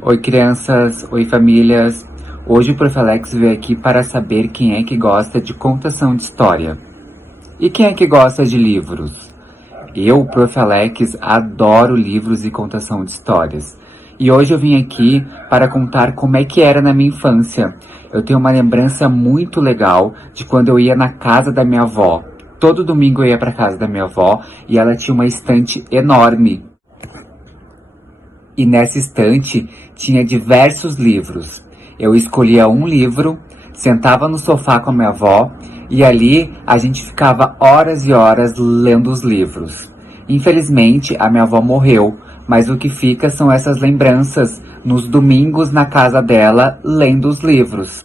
Oi, crianças! Oi, famílias! Hoje o Prof. Alex veio aqui para saber quem é que gosta de contação de história. E quem é que gosta de livros? Eu, Prof. Alex, adoro livros e contação de histórias. E hoje eu vim aqui para contar como é que era na minha infância. Eu tenho uma lembrança muito legal de quando eu ia na casa da minha avó. Todo domingo eu ia para casa da minha avó e ela tinha uma estante enorme. E nessa estante tinha diversos livros. Eu escolhia um livro, sentava no sofá com a minha avó e ali a gente ficava horas e horas lendo os livros. Infelizmente, a minha avó morreu, mas o que fica são essas lembranças nos domingos na casa dela lendo os livros.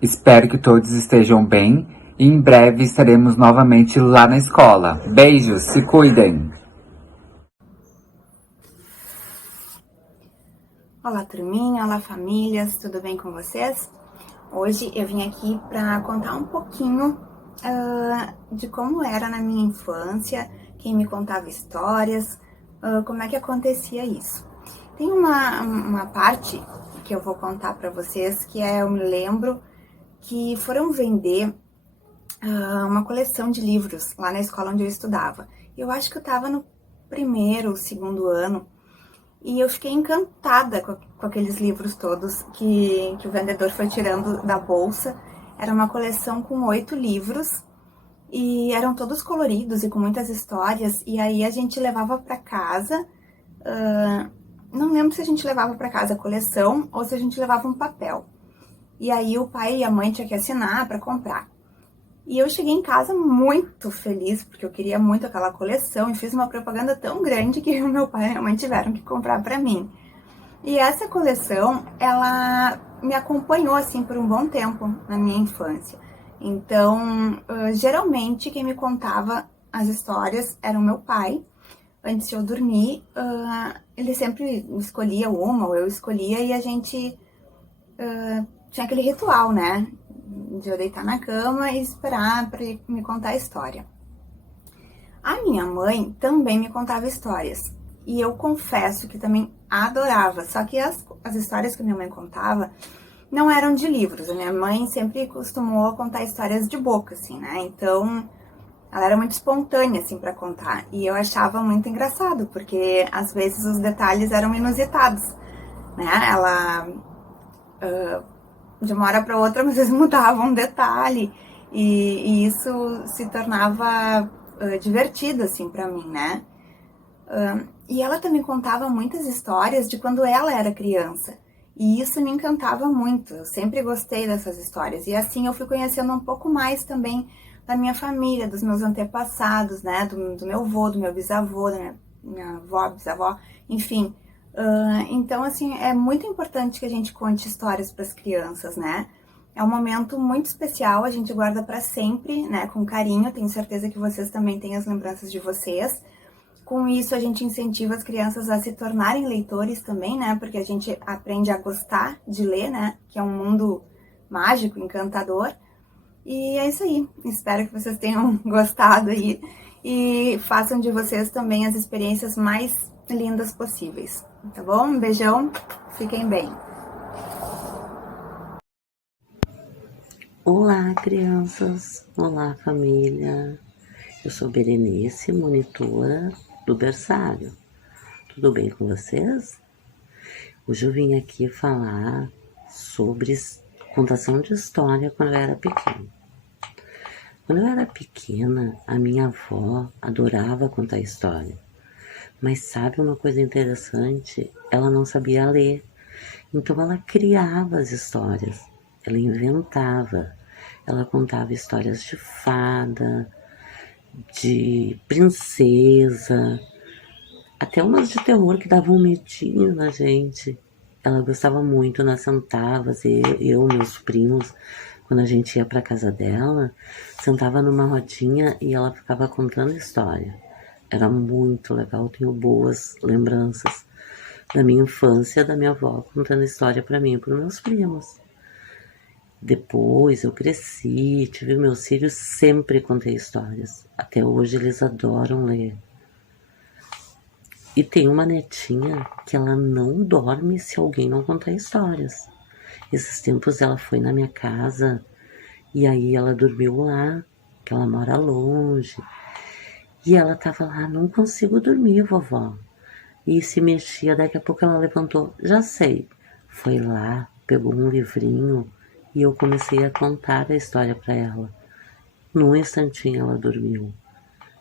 Espero que todos estejam bem e em breve estaremos novamente lá na escola. Beijos, se cuidem! Olá, turminha, olá, famílias, tudo bem com vocês? Hoje eu vim aqui para contar um pouquinho de como era na minha infância, quem me contava histórias, como é que acontecia isso. Tem uma parte que eu vou contar para vocês que eu me lembro que foram vender uma coleção de livros lá na escola onde eu estudava. Eu acho que eu estava no primeiro ou segundo ano. E eu fiquei encantada com aqueles livros todos que o vendedor foi tirando da bolsa. Era uma coleção com 8 livros e eram todos coloridos e com muitas histórias. E aí a gente levava para casa. Não lembro se a gente levava para casa a coleção ou se a gente levava um papel. E aí o pai e a mãe tinham que assinar para comprar. E eu cheguei em casa muito feliz, porque eu queria muito aquela coleção e fiz uma propaganda tão grande que o meu pai e a minha mãe tiveram que comprar para mim. E essa coleção, ela me acompanhou assim por um bom tempo na minha infância. Então, geralmente quem me contava as histórias era o meu pai. Antes de eu dormir, ele sempre escolhia uma ou eu escolhia e a gente tinha aquele ritual, né? De eu deitar na cama e esperar para ele me contar a história. A minha mãe também me contava histórias. E eu confesso que também adorava. Só que as histórias que a minha mãe contava não eram de livros. A minha mãe sempre costumou contar histórias de boca, assim, né? Então, ela era muito espontânea, assim, para contar. E eu achava muito engraçado, porque às vezes os detalhes eram inusitados, né? Ela de uma hora para outra, às vezes mudava um detalhe e isso se tornava divertido assim para mim, né? E ela também contava muitas histórias de quando ela era criança. E isso me encantava muito. Eu sempre gostei dessas histórias. E assim eu fui conhecendo um pouco mais também da minha família, dos meus antepassados, né? Do meu avô, do meu bisavô, da minha avó, bisavó, enfim. Então, assim, é muito importante que a gente conte histórias para as crianças, né? É um momento muito especial, a gente guarda para sempre, né? Com carinho. Tenho certeza que vocês também têm as lembranças de vocês. Com isso, a gente incentiva as crianças a se tornarem leitores também, né? Porque a gente aprende a gostar de ler, né? Que é um mundo mágico, encantador. E é isso aí. Espero que vocês tenham gostado aí e façam de vocês também as experiências mais lindas possíveis. Tá bom? Um beijão. Fiquem bem. Olá, crianças! Olá, família! Eu sou Berenice, monitora do berçário. Tudo bem com vocês? Hoje eu vim aqui falar sobre contação de história quando eu era pequena. Quando eu era pequena, a minha avó adorava contar história. Mas sabe uma coisa interessante? Ela não sabia ler. Então ela criava as histórias, ela inventava, ela contava histórias de fada, de princesa, até umas de terror que davam um medinho na gente. Ela gostava muito, nós sentávamos, eu meus primos, quando a gente ia para casa dela, sentava numa rodinha e ela ficava contando história. Era muito legal, tenho boas lembranças da minha infância, da minha avó contando história para mim e para meus primos. Depois eu cresci, tive meus filhos, sempre contei histórias. Até hoje eles adoram ler. E tem uma netinha que ela não dorme se alguém não contar histórias. Esses tempos ela foi na minha casa e aí ela dormiu lá, que ela mora longe. E ela tava lá, não consigo dormir, vovó. E se mexia, daqui a pouco ela levantou, já sei. Foi lá, pegou um livrinho e eu comecei a contar a história para ela. Num instantinho ela dormiu.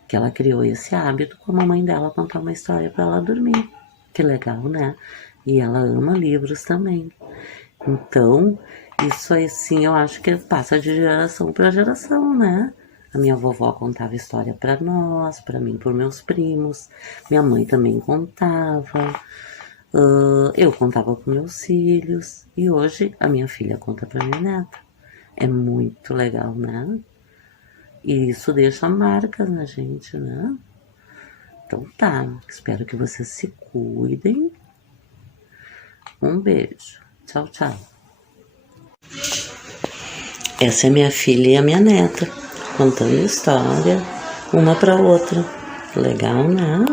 Que ela criou esse hábito com a mamãe dela contar uma história para ela dormir. Que legal, né? E ela ama livros também. Então, isso aí sim eu acho que passa de geração para geração, né? A minha vovó contava história para nós, para mim, para meus primos. Minha mãe também contava. Eu contava para meus filhos. E hoje a minha filha conta para minha neta. É muito legal, né? E isso deixa marcas na gente, né? Então tá, espero que vocês se cuidem. Um beijo. Tchau, tchau. Essa é minha filha e a minha neta, contando história, uma pra outra. Legal, né?